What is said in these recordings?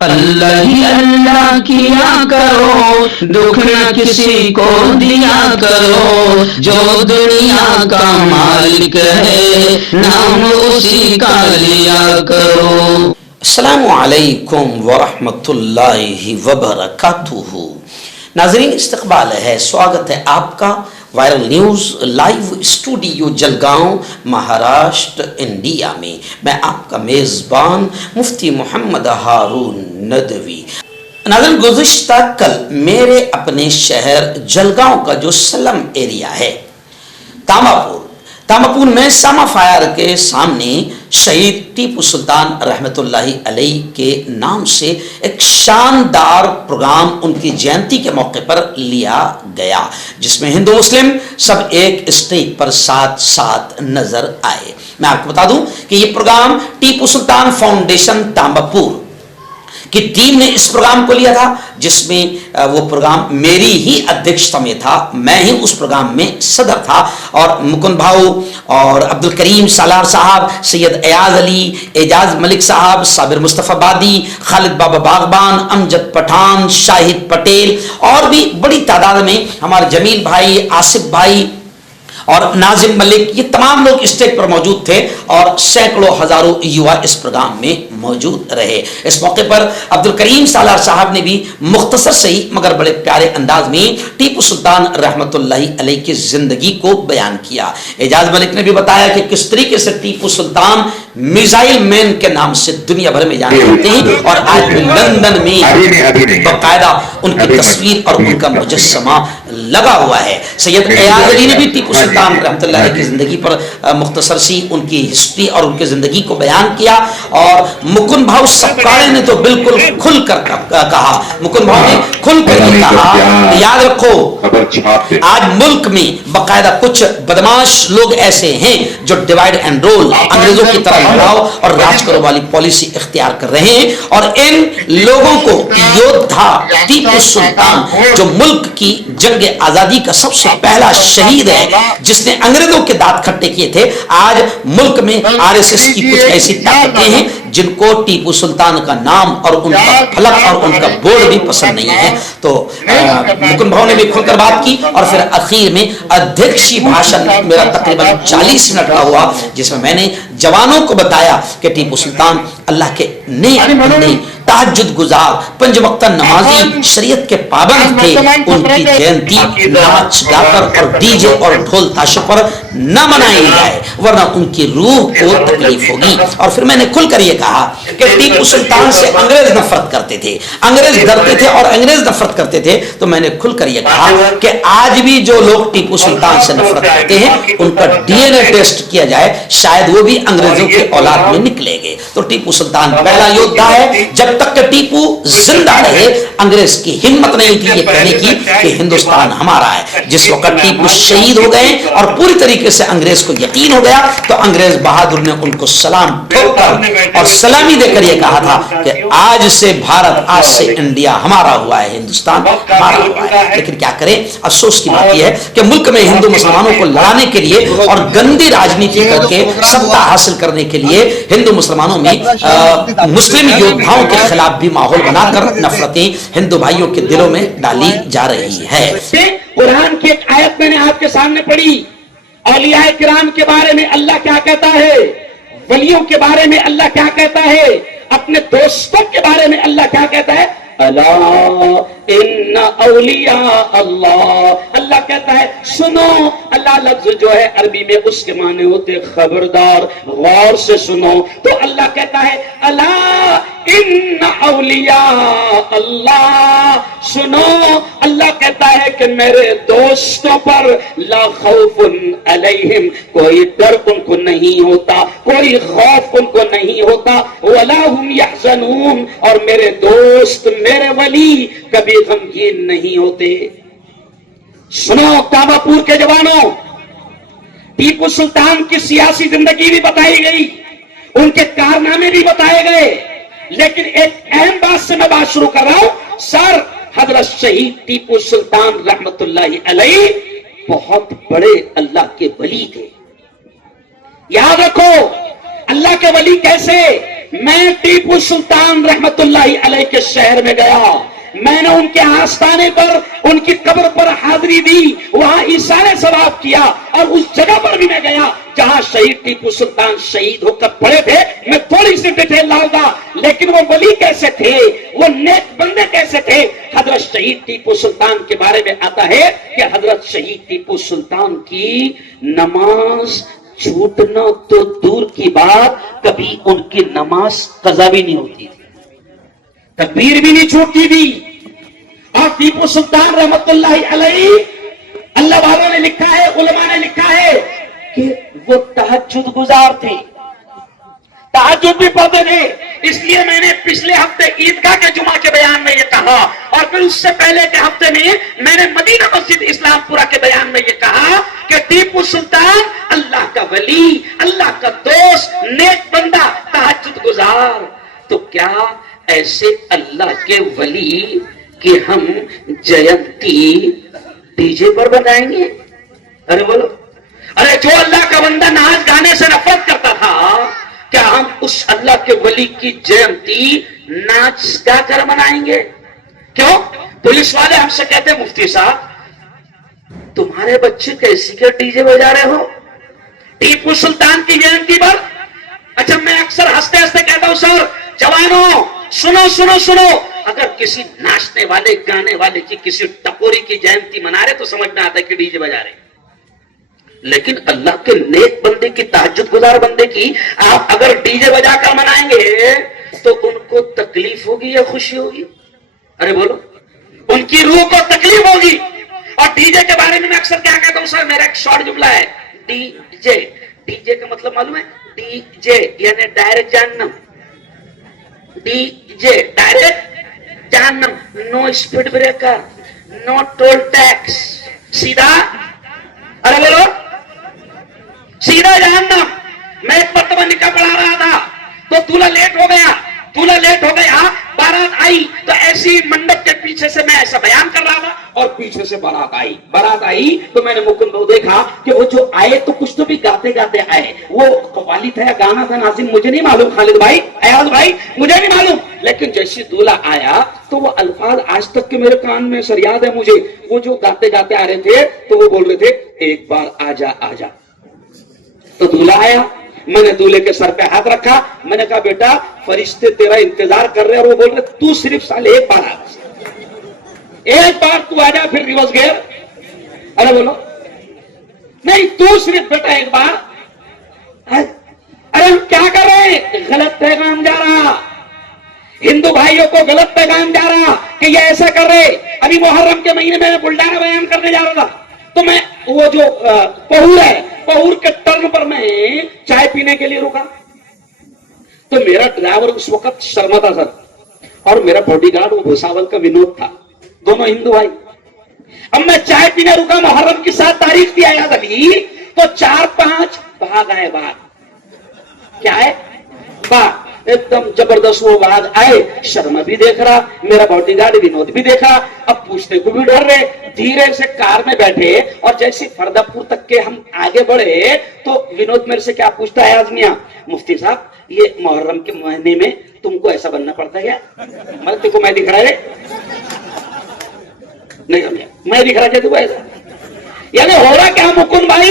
اللہ ہی اللہ کیا کرو، دکھ نہ کسی کو دیا کرو، جو دنیا کا مالک ہے نام اسی کا لیا کرو۔ السلام علیکم ورحمۃ اللہ وبرکاتہ۔ ناظرین، استقبال ہے، سواگت ہے آپ کا viral news live studio Jalgaon, Maharashtra, India میں۔ میں آپ کا میزبان مفتی محمد ہارون ندوی۔ ناظرین، گزشتہ کل میرے اپنے شہر جلگاؤں کا جو سلم ایریا ہے، تاماپور میں ساما فائر کے سامنے شہید ٹیپو سلطان رحمت اللہ علیہ کے نام سے ایک شاندار پروگرام ان کی جینتی کے موقع پر لیا گیا، جس میں ہندو مسلم سب ایک اسٹیج پر ساتھ ساتھ نظر آئے۔ میں آپ کو بتا دوں کہ یہ پروگرام ٹیپو سلطان فاؤنڈیشن تاماپور کی ٹیم نے اس پروگرام کو لیا تھا، جس میں وہ پروگرام میری ہی ادھیکشتا میں تھا، میں ہی اس پروگرام میں صدر تھا، اور مکند بھاؤ اور عبد الکریم سالار صاحب، سید ایاز علی، اعجاز ملک صاحب، صابر مصطفیٰ بادی، خالد بابا باغبان، امجد پٹھان، شاہد پٹیل اور بھی بڑی تعداد میں ہمارے جمیل بھائی، آصف بھائی اور ناظم ملک، یہ تمام لوگ اسٹیج پر موجود تھے، اور سینکڑوں ہزاروں یوا اس پروگرام میں موجود رہے۔ اس موقع پر عبد الکریم سالار صاحب نے بھی مختصر سے ہی مگر بڑے پیارے انداز میں ٹیپو سلطان رحمت اللہ علیہ کی زندگی کو بیان کیا۔ اعجاز ملک نے بھی بتایا کہ کس طریقے سے ٹیپو سلطان میزائل مین کے نام سے دنیا بھر میں جانے جاتے ہیں، اور آج بھی لندن میں باقاعدہ ان کی تصویر اور ان کا مجسمہ لگا ہوا ہے۔ سید ایاز علی نے بھی ٹیپو سلطان رحمت اللہ علیہ کی زندگی پر مختصر سی ان کی ہسٹری اور ان کی زندگی کو بیان کیا، اور مکن بھاؤ سپکاڑے نے تو بالکل کھل کر کہا، مکن بھاؤ نے کھل کر یہ کہا، یاد رکھو آج ملک میں باقاعدہ کچھ بدماش لوگ ایسے ہیں جو ڈیوائیڈ اینڈ رول، انگریزوں کی طرح لڑاؤ اور راج کرو والی پالیسی اختیار کر رہے ہیں، اور ان لوگوں کو یودھا ٹیپو سلطان جو ملک کی جنگ آزادی کا سب سے پہلا شہید ہے، جس نے انگریزوں کے دانت کھٹے کیے تھے، آج ملک میں آر ایس ایس کی کچھ ایسی طاقتیں ہیں جن کو ٹیپو سلطان کا نام اور ان کا فلک اور ان کا بورڈ بھی پسند نہیں ہے۔ تو مکن بھاؤ نے بھی کھل کر بات کی، اور پھر اخیر میں ادھیکشی بھاشن میرا تقریباً 40 منٹ کا ہوا، جس میں میں نے جوانوں کو بتایا کہ ٹیپو سلطان اللہ کے نیک بندے، تہجد گزار، 5 وقت نمازی، شریعت کے پابند تھے، ان کی جینتی ناچ گا کر اور ڈی جے اور ڈھول تاشوں پر نہ منائی جائے، ورنہ ان کی روح کو تکلیف ہوگی۔ اور پھر میں نے کھل کر یہ کہا کہ ٹیپو سلطان سے انگریز نفرت کرتے تھے، انگریز ڈرتے تھے اور انگریز نفرت کرتے تھے، تو میں نے کھل کر یہ کہا کہ آج بھی جو لوگ ٹیپو سلطان سے نفرت کرتے ہیں، ان کا ڈی این اے ٹیسٹ کیا جائے، شاید وہ بھی انگریزوں کے اولاد میں نکلے گے۔ تو ٹیپو سلطان پہلا یودھا ہے۔ جب تک کہ ٹیپو زندہ رہے، انگریز کی ہمت نہیں تھی یہ کہنے کی کہ ہندوستان ہمارا ہے۔ جس وقت ٹیپو شہید ہو گئے اور پوری طریقے سے انگریز کو یقین ہو گیا، تو انگریز بہادر نے ان کو سلام ٹھوک کر اور سلامی دے کر یہ کہا تھا کہ آج سے بھارت، آج سے انڈیا ہمارا ہوا ہے، ہندوستان ہمارا ہوا ہے۔ لیکن کیا کریں، افسوس کی بات یہ ہے کہ ملک میں ہندو مسلمانوں کو لڑانے کے لیے اور گندی راجنیتی کر کے ستا حاصل کرنے کے لیے ہندو مسلمانوں میں مسلم یودھاؤں کے خلاف بھی ماحول بنا کر نفرتیں ہندو بھائیوں کے دلوں میں ڈالی جا رہی ہے۔ قرآن کی ایک آیت میں نے آپ کے سامنے پڑھی، اولیاء کرام کے بارے میں اللہ کیا کہتا ہے، ولیوں کے بارے میں اللہ کیا کہتا ہے، اپنے دوستوں کے بارے میں اللہ کیا کہتا ہے، الا ان اولیاء اللہ، اللہ کہتا ہے سنو۔ اللہ لفظ جو ہے عربی میں اس کے معنی ہوتے خبردار، غور سے سنو۔ تو اللہ کہتا ہے الا ان اولیاء اللہ، سنو، اللہ کہتا ہے کہ میرے دوستوں پر لا خوف علیہم، کوئی ڈر ان کو نہیں ہوتا، کوئی خوف ان کو نہیں ہوتا، ولا هم يحزنون، اور میرے دوست، میرے ولی کبھی غمگین نہیں ہوتے۔ سنو تاماپور کے جوانوں، ٹیپو سلطان کی سیاسی زندگی بھی بتائی گئی، ان کے کارنامے بھی بتائے گئے، لیکن ایک اہم بات سے میں بات شروع کر رہا ہوں۔ سر حضرت شہید ٹیپو سلطان رحمت اللہ علیہ بہت بڑے اللہ کے ولی تھے۔ یاد رکھو، اللہ کے ولی کیسے؟ میں ٹیپو سلطان رحمت اللہ علیہ کے شہر میں گیا, میں نے ان کے آستانے پر ان کی قبر پر حاضری دی, وہاں ایثار ثواب کیا, اور اس جگہ پر بھی میں گیا جہاں شہید ٹیپو سلطان شہید ہو کر پڑے تھے. میں تھوڑی سی ڈیٹیل لاؤں گا, لیکن وہ ولی کیسے تھے, وہ نیک بندے کیسے تھے. حضرت شہید ٹیپو سلطان کے بارے میں آتا ہے کہ حضرت شہید ٹیپو سلطان کی نماز چھوٹنا تو دور کی بات, کبھی ان کی نماز قضا بھی نہیں ہوتی تھی, تکبیر بھی نہیں چھوٹتی تھی. اور ٹیپو سلطان رحمت اللہ علیہ, اللہ والوں نے لکھا ہے, علماء نے لکھا ہے کہ وہ تہجد گزار تھے, تہجد بھی پڑھتے تھے. اس لیے میں نے پچھلے ہفتے عیدگاہ کے جمعہ کے بیان میں یہ کہا, اور پھر اس سے پہلے کے ہفتے میں نے مدینہ مسجد اسلام پورہ کے بیان میں یہ کہا کہ ٹیپو سلطان اللہ کا ولی, اللہ کا دوست, نیک بندہ, تہجد گزار. تو کیا ایسے اللہ کے ولی کہ ہم جینتی ڈی جے پر بنائیں گے؟ ارے بولو, ارے جو اللہ کا بندہ ناچ گانے سے نفرت کرتا تھا, کیا ہم اس اللہ کے ولی کی جینتی ناچ گا کر منائیں گے؟ کیوں؟ پولیس والے ہم سے کہتے ہیں مفتی صاحب تمہارے بچے کیسی کے ڈی جے بجا رہے ہو ٹیپو سلطان کی جینتی پر. اچھا, میں اکثر ہنستے ہنستے کہتا ہوں سر جوانوں سنو سنو سنو, اگر کسی ناچنے والے گانے والے کی کسی ٹپوری کی جینتی منا رہے تو سمجھ میں آتا ہے کہ ڈی جے بجا رہے, لیکن اللہ کے نیک بندے کی, تہجد گزار بندے کی آپ اگر ڈی جے بجا کر منائیں گے تو ان کو تکلیف ہوگی یا خوشی ہوگی؟ ارے بولو, ان کی روح کو تکلیف ہوگی. اور ڈی جے کے بارے میں اکثر کیا کہتا ہوں سر, میرا ایک شارٹ جملہ ہے, ڈی جے, ڈی جے کا مطلب معلوم ہے؟ ڈی جے یعنی ڈائریکٹ جہنم, ڈی جے ڈائریکٹ جہنم, نو اسپیڈ بریکر, نو ٹول ٹیکس, سیدھا, ارے بولو سیدھا جہنم. میں ایک مرتبہ نکاح پڑھا رہا تھا تو دولہا لیٹ ہو گیا, بارات آئی تو ایسی منڈپ کے پیچھے سے میں ایسا بیان کر رہا تھا اور پیچھے سے بارات آئی تو میں نے مکن کو دیکھا کہ وہ جو آئے تو کچھ تو بھی گاتے گاتے آئے, وہ قوالی تھا یا گانا تھا ناظرین مجھے نہیں معلوم, خالد بھائی, ایاز بھائی, مجھے نہیں معلوم, لیکن جیسے دولہا آیا تو وہ الفاظ آج تک کے میرے کان میں سر یاد ہے مجھے. وہ جو گاتے گاتے آ رہے تھے تو وہ بول رہے تھے ایک بار آجا آجا. تو دولہا آیا, میں نے دولہے کے سر پہ ہاتھ رکھا, میں نے کہا بیٹا فرشتے تیرا انتظار کر رہے, اور وہ بول رہے تو صرف سال ایک بار آ, ایک بار تو آ جا, پھر ریورس گیئر. ارے بولو نہیں, تو صرف بیٹا ایک بار. ارے ہم کیا کر رہے ہیں, غلط پیغام جا رہا, ہندو بھائیوں کو غلط پیغام جا رہا کہ یہ ایسا کر رہے. ابھی محرم کے مہینے میں بلڈانا بیان کرنے جا رہا تھا تو میں وہ جو پہور ہے, پہور کے ٹرن پر میں چائے پینے کے لیے رکا تو میرا ڈرائیور اس وقت شرما تھا سر, اور میرا باڈی گارڈ وہ بھوساول کا ونود تھا, دونوں ہندو بھائی. اب میں چائے پینے رکا, محرم کی 7 تاریخ تھی آیاد علی, تو 4-5 باغ آئے, باغ کیا ہے, باغ ایک دم زبردست وہ باغ آئے. شرما بھی دیکھ رہا, میرا باڈی گارڈ ونود بھی دیکھ رہا. اب پوچھنے کو بھی ڈر رہے, دھیرے سے کار میں بیٹھے اور جیسے فردہ پور تک کے ہم آگے بڑھے تو ونود میرے سے کیا پوچھتا ہے, آزمیاں مفتی صاحب یہ محرم کے مہینے میں تم کو ایسا بننا پڑتا ہے کیا؟ میں تم کو میں دکھ رہا ہے نہیں, میں دکھ رہا کیا ایسا, یعنی ہو رہا کیا مکن بھائی,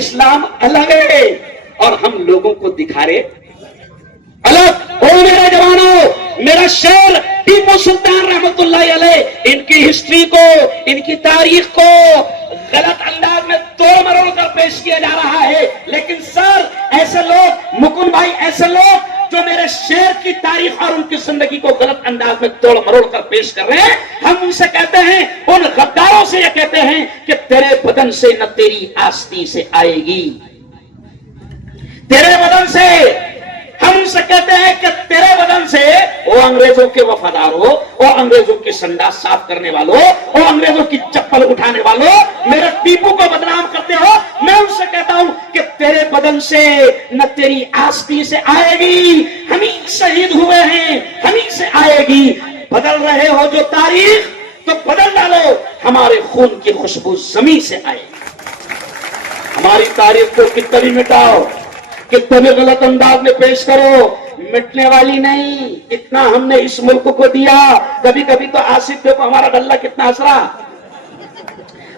اسلام الگ ہے اور ہم لوگوں کو دکھا رہے الگ. او میرے جوانوں, میرا شعر ٹیپو سلطان رحمت اللہ علیہ, ان کی ہسٹری کو, ان کی تاریخ کو غلط انداز میں توڑ مروڑ کر پیش کیا جا رہا ہے. لیکن سر ایسے لوگ, مکن بھائی, ایسے لوگ جو میرے شعر کی تاریخ اور ان کی زندگی کو غلط انداز میں توڑ مروڑ کر پیش کر رہے ہیں, ہم ان سے کہتے ہیں, ان غداروں سے یہ کہتے ہیں کہ تیرے بدن سے نہ تیری آستی سے آئے گی, تیرے بدن سے. ہم سے کہتے ہیں کہ تیرے بدن سے, وہ انگریزوں کے وفاداروں, اور انگریزوں کی سنڈا صاف کرنے والوں, اور انگریزوں کی چپل اٹھانے والوں, میرے ٹیپو کو بدنام کرتے ہو. میں ان سے کہتا ہوں کہ تیرے بدن سے نہ تیری آستی سے آئے گی, ہم ہی شہید ہوئے ہیں, ہم ہی سے آئے گی. بدل رہے ہو جو تاریخ تو بدل ڈالو, ہمارے خون کی خوشبو زمین سے آئے گی. ہماری تاریخ کو کتنا بھی مٹاؤ, کتنے بھی غلط انداز میں پیش کرو, مٹنے والی نہیں. اتنا ہم نے اس ملک کو دیا. کبھی کبھی تو آصف دیکھو ہمارا ڈلہ کتنا ہنس رہا.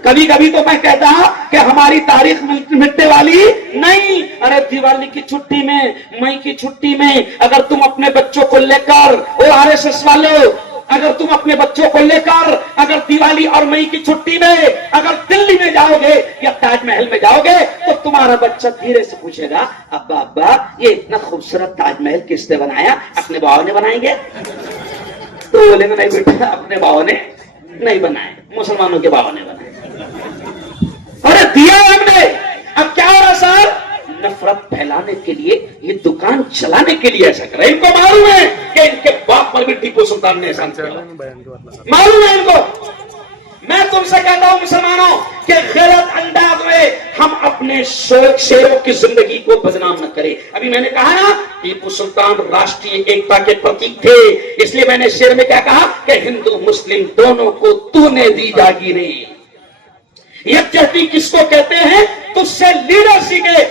کبھی کبھی تو میں کہتا کہ ہماری تاریخ مٹنے والی نہیں. ارے دیوالی کی چھٹی میں, مئی کی چھٹی میں اگر تم اپنے بچوں کو لے کر, او آر ایس ایس والو, اگر تم اپنے بچوں کو لے کر اگر دیوالی اور مئی کی چھٹی میں اگر دلی میں جاؤ گے یا تاج محل میں جاؤ گے تو تمہارا بچہ دھیرے سے پوچھے گا, ابا ابا یہ اتنا خوبصورت تاج محل کس نے بنایا؟ اپنے باؤ نے بنائیں گے؟ تو بولے گا نہیں بیٹا, اپنے باؤ نے نہیں بنائے, مسلمانوں کے باؤ نے بنائے. ارے دیا ہم نے. اب کیا ہو رہا سر؟ نفرت پھیلانے کے لیے, یہ دکان چلانے کے لیے ایسا کر رہے. ان کو معلوم ہے کہ ان کے باپ پر بھی ٹیپو سلطان نے احسان کیا, معلوم ہے ان کو. میں تم سے کہتا ہوں مسلمانوں کہ غلط انداز میں ہم اپنے شیروں کی زندگی کو بدنام نہ کریں. ابھی میں نے کہا نا ٹیپو سلطان راشٹریہ ایکتا کے پرتیک تھے, اس لیے میں نے شعر میں کیا کہا کہ ہندو مسلم دونوں کو تو نے دی جاگیریں. یکجہتی کس کو کہتے ہیں؟ تجھ سے لیڈر سیکھے.